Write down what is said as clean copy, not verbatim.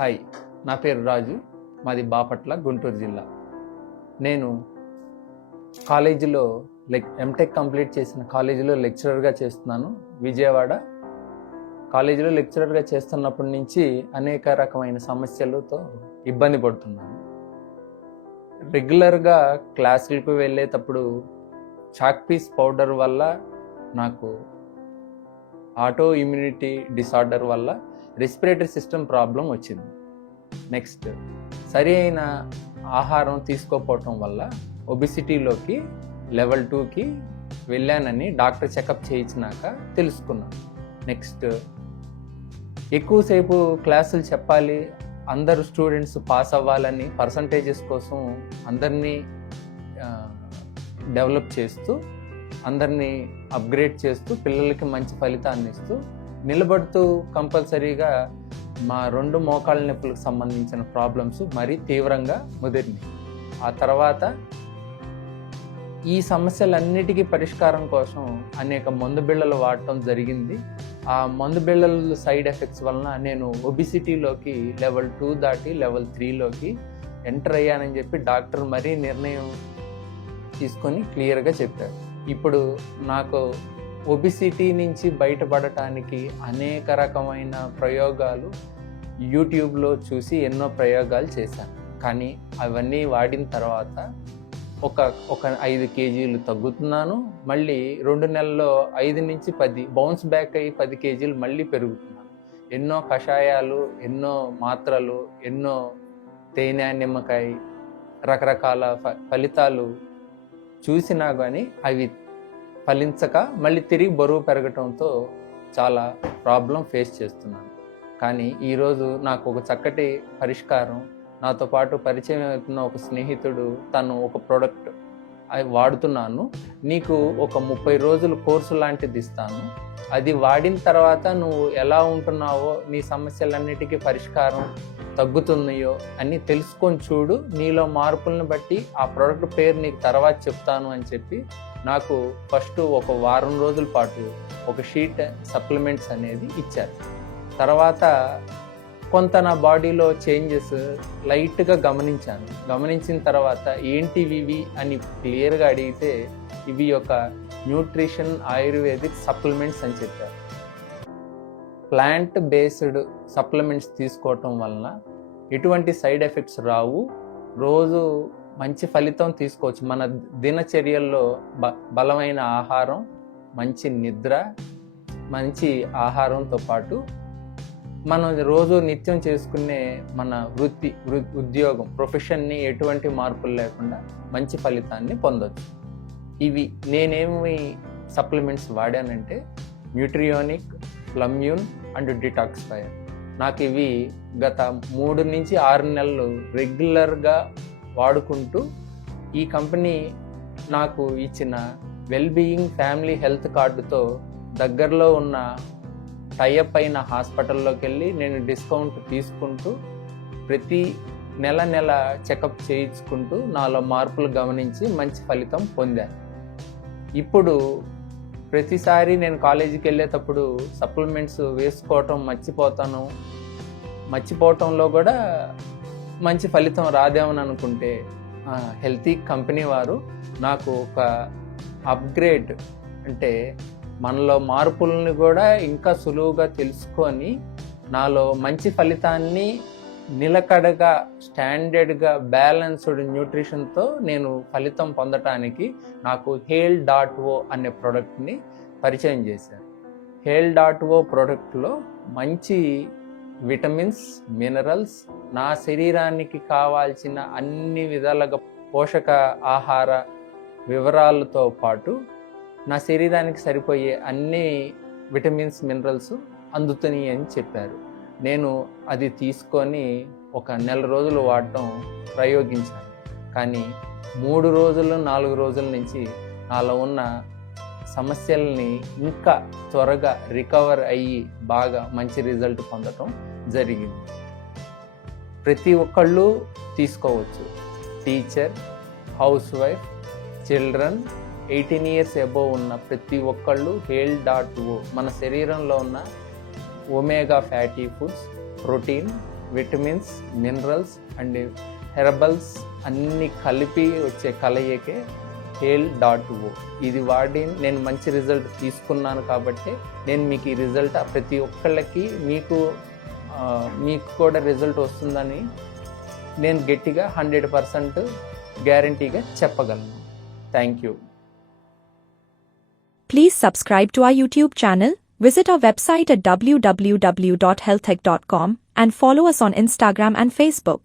Hi, నా పేరు రాజు. మాది బాపట్ల, గుంటూరు జిల్లా. నేను కాలేజీలో ఎంటెక్ కంప్లీట్ చేసిన కాలేజీలో లెక్చరర్గా చేస్తున్నాను. విజయవాడ కాలేజీలో లెక్చరర్గా చేస్తున్నప్పటి నుంచి అనేక రకమైన సమస్యలతో ఇబ్బంది పడుతున్నాను. రెగ్యులర్గా క్లాసులకు వెళ్ళేటప్పుడు చాక్ పీస్ పౌడర్ వల్ల నాకు ఆటో ఇమ్యూనిటీ డిసార్డర్ వల్ల రెస్పిరేటరీ సిస్టమ్ ప్రాబ్లం వచ్చింది. నెక్స్ట్, సరి అయిన ఆహారం తీసుకోకపోవటం వల్ల ఒబిసిటీలోకి లెవెల్ 2కి వెళ్ళానని డాక్టర్ చెకప్ చేయించినాక తెలుసుకున్నాను. నెక్స్ట్, ఎక్కువసేపు క్లాసులు చెప్పాలి, అందరు స్టూడెంట్స్ పాస్ అవ్వాలని పర్సంటేజెస్ కోసం అందరినీ డెవలప్ చేస్తూ, అందరినీ అప్గ్రేడ్ చేస్తూ, పిల్లలకి మంచి ఫలితాన్ని ఇస్తూ నిలబడుతూ కంపల్సరీగా మా 2 మోకాళ్ళ నొప్పులకు సంబంధించిన ప్రాబ్లమ్స్ మరీ తీవ్రంగా ముదిరినాయి. ఆ తర్వాత ఈ సమస్యలన్నిటికీ పరిష్కారం కోసం అనేక మందు బిళ్ళలు వాడటం జరిగింది. ఆ మందు బిళ్ళల సైడ్ ఎఫెక్ట్స్ వలన నేను ఒబిసిటీలోకి లెవెల్ 2 దాటి లెవెల్ 3లోకి ఎంటర్ అయ్యానని చెప్పి డాక్టర్ మరీ నిర్ణయం తీసుకొని క్లియర్గా చెప్పారు. ఇప్పుడు నాకు ఒబిసిటీ నుంచి బయటపడటానికి అనేక రకమైన ప్రయోగాలు యూట్యూబ్లో చూసి ఎన్నో ప్రయోగాలు చేశాను. కానీ అవన్నీ వాడిన తర్వాత ఒక 5 కేజీలు తగ్గుతున్నాను. మళ్ళీ 2 నెలల్లో 5 నుంచి 10 బౌన్స్ బ్యాక్ అయ్యి 10 కేజీలు మళ్ళీ పెరుగుతున్నాను. ఎన్నో కషాయాలు, ఎన్నో మాత్రలు, ఎన్నో తేనె, నిమ్మకాయ, రకరకాల ఫలితాలు చూసినా కానీ అవి ఫలించక మళ్ళీ తిరిగి బరువు పెరగటంతో చాలా ప్రాబ్లం ఫేస్ చేస్తున్నాను. కానీ ఈరోజు నాకు ఒక చక్కటి పరిష్కారం, నాతో పాటు పరిచయం అవుతున్న ఒక స్నేహితుడు, తను ఒక ప్రోడక్ట్ వాడుతున్నాను, నీకు ఒక 30 రోజులు కోర్సు లాంటిది ఇస్తాను, అది వాడిన తర్వాత నువ్వు ఎలా ఉంటున్నావో, నీ సమస్యలన్నిటికీ పరిష్కారం తగ్గుతున్నాయో అని తెలుసుకొని చూడు, నీలో మార్పులను బట్టి ఆ ప్రోడక్ట్ పేరు నీకు తర్వాత చెప్తాను అని చెప్పి నాకు ఫస్ట్ ఒక వారం రోజుల పాటు ఒక షీట్ సప్లిమెంట్స్ అనేది ఇచ్చారు. తర్వాత కొంత నా బాడీలో చేంజెస్ లైట్గా గమనించిన తర్వాత ఏంటివి అని క్లియర్గా అడిగితే ఇవి ఒక న్యూట్రిషన్ ఆయుర్వేదిక్ సప్లిమెంట్స్ అని చెప్పారు. ప్లాంట్ బేస్డ్ సప్లిమెంట్స్ తీసుకోవటం వలన ఎటువంటి సైడ్ ఎఫెక్ట్స్ రావు, రోజు మంచి ఫలితం తీసుకోవచ్చు. మన దినచర్యల్లో బలమైన ఆహారం, మంచి నిద్ర, మంచి ఆహారంతో పాటు మనం రోజు నిత్యం చేసుకునే మన ఉద్యోగం, ప్రొఫెషన్ని ఎటువంటి మార్పులు లేకుండా మంచి ఫలితాన్ని పొందవచ్చు. ఇవి నేనేమి సప్లిమెంట్స్ వాడానంటే న్యూట్రియోనిక్, ప్లమ్యూన్ అండ్ డిటాక్స్ఫైర్. నాకు ఇవి గత 3 నుంచి 6 నెలలు రెగ్యులర్గా వాడుకుంటూ ఈ కంపెనీ నాకు ఇచ్చిన వెల్బీయింగ్ ఫ్యామిలీ హెల్త్ కార్డుతో దగ్గరలో ఉన్న టైఅప్ అయిన హాస్పిటల్లోకి వెళ్ళి నేను డిస్కౌంట్ తీసుకుంటూ ప్రతి నెల చెకప్ చేయించుకుంటూ నాలో మార్పులు గమనించి మంచి ఫలితం పొందాను. ఇప్పుడు ప్రతిసారి నేను కాలేజీకి వెళ్ళేటప్పుడు సప్లిమెంట్స్ వేసుకోవటం మర్చిపోవటంలో కూడా మంచి ఫలితం రాదేమని అనుకుంటే హెల్తీ కంపెనీ వారు నాకు ఒక అప్గ్రేడ్, అంటే మనలో మార్పులను కూడా ఇంకా సులువుగా తెలుసుకొని నాలో మంచి ఫలితాన్ని నిలకడగా, స్టాండర్డ్గా, బ్యాలెన్స్డ్ న్యూట్రిషన్తో నేను ఫలితం పొందటానికి నాకు HEAL.O అనే ప్రోడక్ట్ని పరిచయం చేశారు. HEAL.O ప్రోడక్ట్లో మంచి విటమిన్స్, మినరల్స్, నా శరీరానికి కావాల్సిన అన్ని విధాలుగా పోషక ఆహార వివరాలతో పాటు నా శరీరానికి సరిపోయే అన్ని విటమిన్స్, మినరల్స్ అందుతున్నాయి అని చెప్పారు. నేను అది తీసుకొని ఒక నెల రోజులు వాడటం ప్రయోగించాను. కానీ 3 రోజులు 4 రోజుల నుంచి నాలో ఉన్న సమస్యల్ని ఇంకా త్వరగా రికవర్ అయ్యి బాగా మంచి రిజల్ట్ పొందటం జరిగింది. ప్రతి ఒక్కళ్ళు తీసుకోవచ్చు. Teacher, house wife, children, 18 years above ఉన్న ప్రతి ఒక్కళ్ళు HEAL.O మన శరీరంలో ఉన్న omega fatty foods, protein, vitamins, minerals and herbals అన్నీ కలిపి వచ్చే కలయికే HALE.O. ఇది వాడి నేను మంచి రిజల్ట్ తీసుకున్నాను కాబట్టి నేను మీకు ఈ రిజల్ట్ ప్రతి ఒక్కళ్ళకి మీకు కూడా రిజల్ట్ వస్తుందని నేను గట్టిగా 100% గ్యారంటీగా చెప్పగలను. Thank you. Please subscribe to our YouTube channel, visit our website at www.healthtech.com and follow us on Instagram and Facebook.